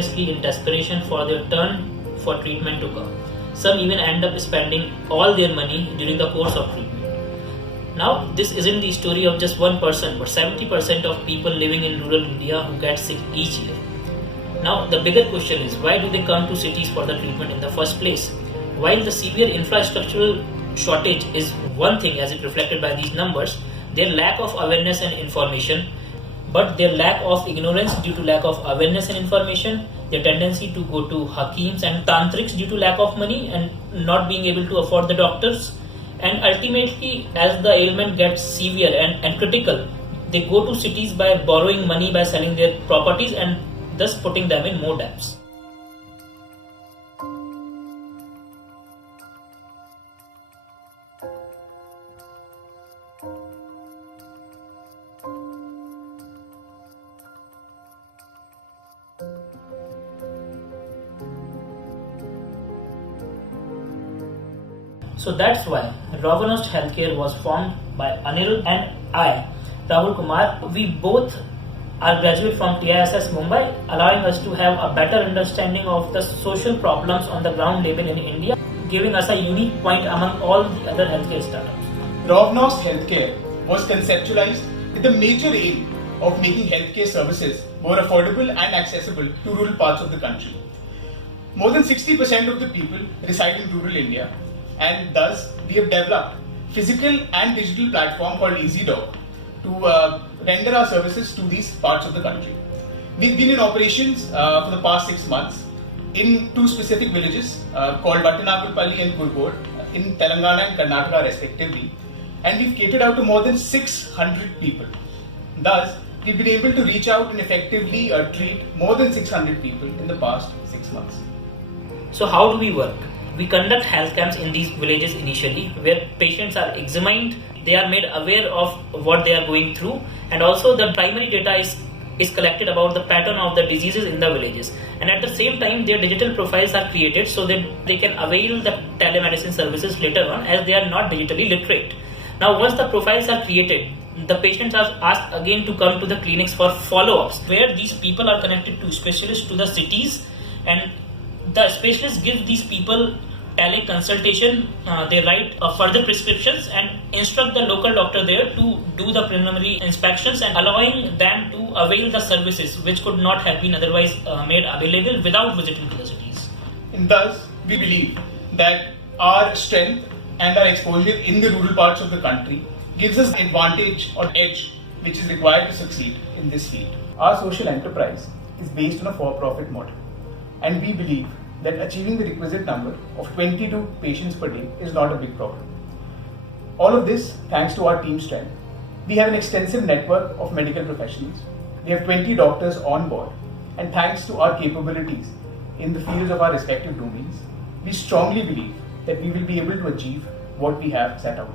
tirelessly in desperation for their turn for treatment to come. Some even end up spending all their money during the course of treatment. Now, this isn't the story of just one person, but 70% of people living in rural India who get sick each year. Now, the bigger question is, why do they come to cities for the treatment in the first place? While the severe infrastructural shortage is one thing as it reflected by these numbers, their lack of awareness and information, but their lack of ignorance due to lack of awareness and information, their tendency to go to hakims and tantrics due to lack of money and not being able to afford the doctors, and ultimately as the ailment gets severe and critical, they go to cities by borrowing money by selling their properties and thus putting them in more debts. So that's why Rovnost Healthcare was formed by Anil and I, Rahul Kumar. We both are graduates from TISS Mumbai, allowing us to have a better understanding of the social problems on the ground level in India, giving us a unique point among all the other healthcare startups. Rovnost Healthcare was conceptualized with the major aim of making healthcare services more affordable and accessible to rural parts of the country. More than 60% of the people reside in rural India, and thus we have developed physical and digital platform called EasyDoc to render our services to these parts of the country. We've been in operations for the past 6 months in 2 specific villages called Vattanagulpalli and Kurgod in Telangana and Karnataka respectively, and we've catered out to more than 600 people. Thus, we've been able to reach out and effectively treat more than 600 people in the past 6 months. So how do we work? We conduct health camps in these villages initially, where patients are examined, they are made aware of what they are going through, and also the primary data is collected about the pattern of the diseases in the villages. And at the same time, their digital profiles are created so that they can avail the telemedicine services later on as they are not digitally literate. Now, once the profiles are created, the patients are asked again to come to the clinics for follow-ups, where these people are connected to specialists to the cities, and the specialists give these people teleconsultation. They write further prescriptions and instruct the local doctor there to do the preliminary inspections and allowing them to avail the services which could not have been otherwise made available without visiting to the cities. And thus, we believe that our strength and our exposure in the rural parts of the country gives us advantage or edge which is required to succeed in this field. Our social enterprise is based on a for-profit model, and we believe that achieving the requisite number of 22 patients per day is not a big problem. All of this thanks to our team strength. We have an extensive network of medical professionals. We have 20 doctors on board, and thanks to our capabilities in the fields of our respective domains, we strongly believe that we will be able to achieve what we have set out.